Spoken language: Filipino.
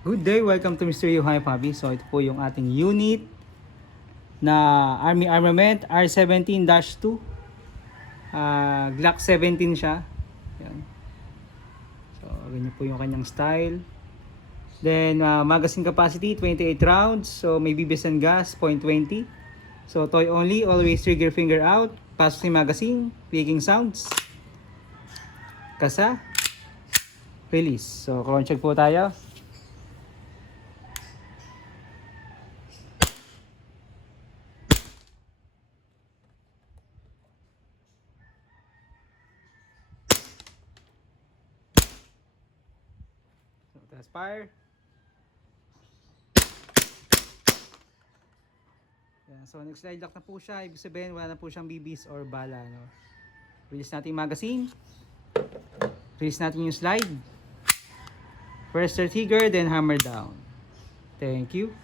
Good day, welcome to Mr. Yohai Pabi. So ito po yung ating unit na Army Armament R17-2. Glock 17 siya. Yan. So ganyan po yung kanyang style. Then magazine capacity 28 rounds. So may BBS and gas 0.20. So toy only, always trigger finger out. Pasok yung magazine, clicking sounds. Kasa. Release. So crown check po tayo. So test fire. Yan. So nag-slide lock na po siya. Ibig sabihin wala na po siyang BBs or bala. No? Release natin yung magazine. Release natin yung slide. First trigger, then hammer down. Thank you.